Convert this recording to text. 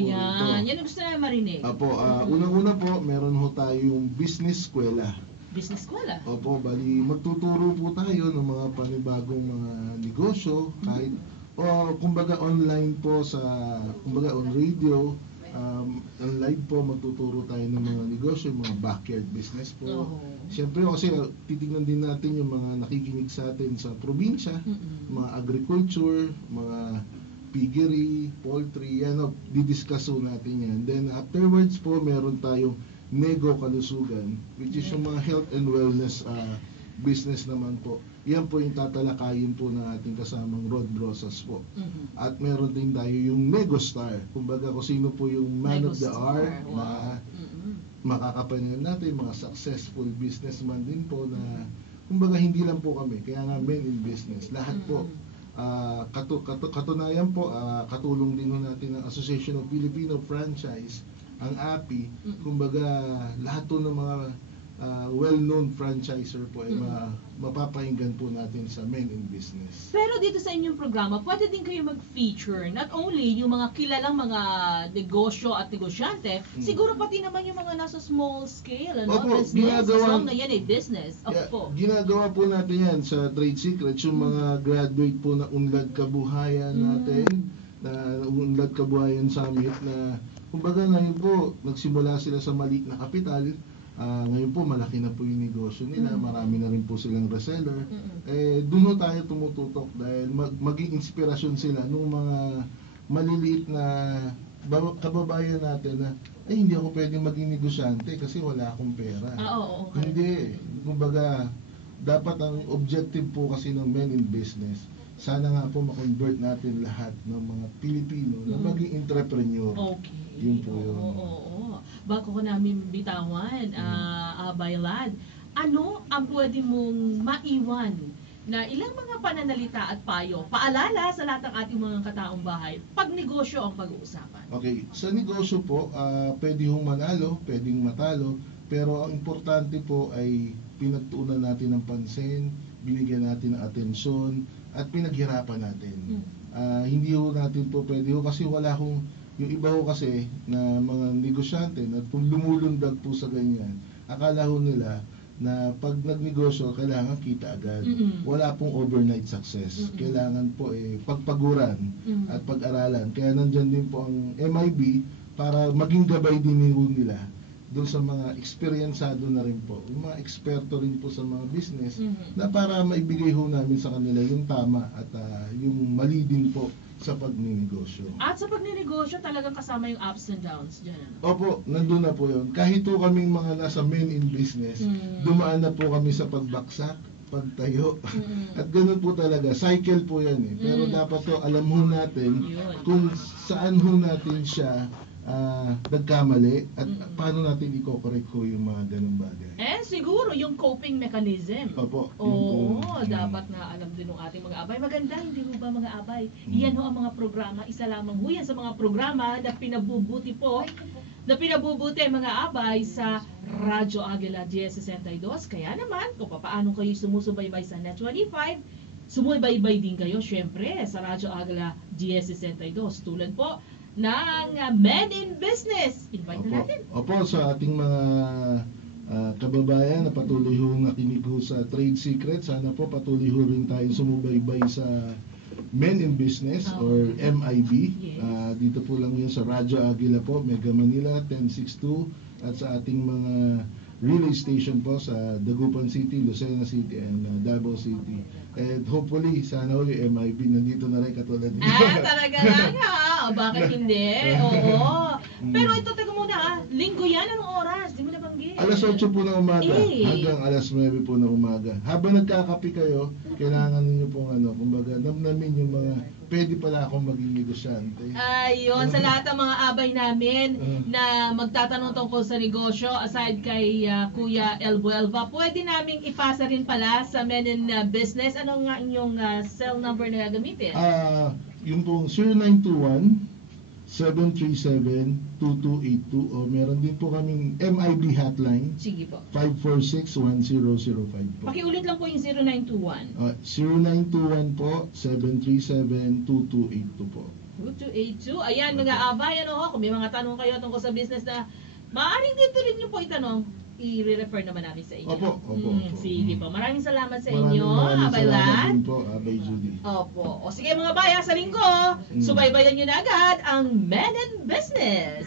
po rito. Ayan, yan ang gusto na marinig. Apo, unang-una po, meron ho tayong business eskwela. Business eskwela? Opo, bali magtuturo po tayo ng mga panibagong mga negosyo, kahit kumbaga online po kumbaga on radio, on live po magtuturo tayo ng mga negosyo, mga backyard business po. Siyempre kasi titignan din natin yung mga nakikinig sa atin sa probinsya, mga agriculture, mga piggery, poultry, yan didiscuss natin yan. Then afterwards po, meron tayong Nego Kalusugan, which is yung mga health and wellness business naman po. Yan po yung tatalakayin po ng ating kasamang Rod Brosas po. At meron din tayo yung Nego Star. Kumbaga kung sino po yung man of the hour na makakapanyan natin, mga successful businessman din po na kumbaga hindi lang po kami, kaya nga men in business. Lahat po. Katunayan po, katulong din natin ng Association of Filipino Franchise, ang API, kumbaga lahat po ng mga well-known franchisor po ay mapapahinggan po natin sa Men in Business. Pero dito sa inyong programa, pwede din kayo mag-feature not only yung mga kilalang mga negosyo at negosyante, siguro pati naman yung mga nasa small scale, business, as long na yan ay business. Ginagawa po natin yan sa Trade Secrets, yung mga graduate po na Unlad Kabuhayan natin, na Unlad Kabuhayan Summit na kumbaga ngayon po, nagsimula sila sa maliit na kapital. Ngayon po, malaki na po yung negosyo nila. Marami na rin po silang reseller. Doon tayo tumututok dahil maging inspirasyon sila nung mga maliliit na kababayan natin na hindi ako pwedeng maging negosyante kasi wala akong pera. Hindi. Kumbaga, dapat ang objective po kasi ng Men in Business, sana nga po ma-convert natin lahat ng mga Pilipino na maging entrepreneur. Yun po yun. Bago ko namin bitawan, Baylad, ano ang pwede mong maiwan na ilang mga pananalita at payo, paalala sa lahat ng ating mga kataong bahay, pag negosyo ang pag-uusapan? Okay, sa negosyo po, pwede hong manalo, pwedeng matalo, pero ang importante po ay pinagtuunan natin ng pansin, binigyan natin ng atensyon, at pinaghirapan natin. Hindi ho natin po pwede ho kasi wala hong, yung iba ho kasi na mga negosyante na kung lumulundag po sa ganyan, akala ho nila na pag nagnegosyo, kailangan kita agad. Wala pong overnight success. Kailangan po pagpaguran at pag-aralan. Kaya nandyan din po ang MIB para maging gabay din nila doon sa mga eksperyensado na rin po, yung mga eksperto rin po sa mga business na para maibigay ho namin sa kanila yung tama at yung mali din po sa pagninegosyo. At sa pagninegosyo, talagang kasama yung ups and downs dyan. Opo, nandun na po yun. Kahit po kaming mga nasa Men in Business, dumaan na po kami sa pagbaksak, pagtayo. At ganun po talaga. Cycle po yan eh. Pero dapat po alam ho natin kung saan ho natin siya nagkamali at paano natin i-correct ko yung mga ganung bagay. Siguro yung coping mechanism. Opo. Dapat na alam din ng ating mga abay. Maganda, hindi mo ba mga abay? Yan ho ang mga programa. Isa lamang ho yan sa mga programa na pinabubuti mga abay sa Radyo Aguila 1062. Kaya naman, kung paano kayo sumusubaybay sa Net 25, sumubaybay din kayo syempre sa Radyo Aguila 1062. Tulad po ng Men in Business. Invite na natin. Opo, sa ating mga kababayan na patuloy hong nakinig ho sa Trade Secrets, sana po patuloy ho rin tayo sumubaybay sa Men in Business or MIB. Dito po lang yun sa Radyo Aguila po, Mega Manila 1062, at sa ating mga relay station po sa Dagupan City, Lucena City, and Davao City. And hopefully, sana ho yung MIB nandito na rin katulad nito. Talaga lang ha? Bakit hindi? Oo. Pero ito, taga muna linggo yan, anong oras? Di mo nabanggit. Alas 8 po ng umaga hanggang alas 9 po ng umaga. Habang nagkakape kayo, kailangan ninyo pong kumbaga, namnamin yung mga pwede pala akong maging negosyante. Ayun, sa lahat ng mga abay namin na magtatanong tungkol sa negosyo, aside kay Kuya Elbo Elva, pwede naming ipasa rin pala sa Men in Business. Ano nga inyong cell number na gagamitin? Yung pong 0921-737-2282 o meron din po kaming MIB hotline. Sige po. 546-1005 po. Pakiulit lang po yung 0921. 0921 po, 737-2282 po. 2282. Ayan mga abay, ano ho, kung may mga tanong kayo tungkol sa business na maaaring dito rin nyo po itanong, i-refer naman namin sa inyo. Opo. Sige po. Maraming salamat sa inyo, Maraming Abay salamat Lan. din po, Abay Judy. Opo. O sige mga baya, sa linggo, subaybayan nyo na agad ang Men in Business.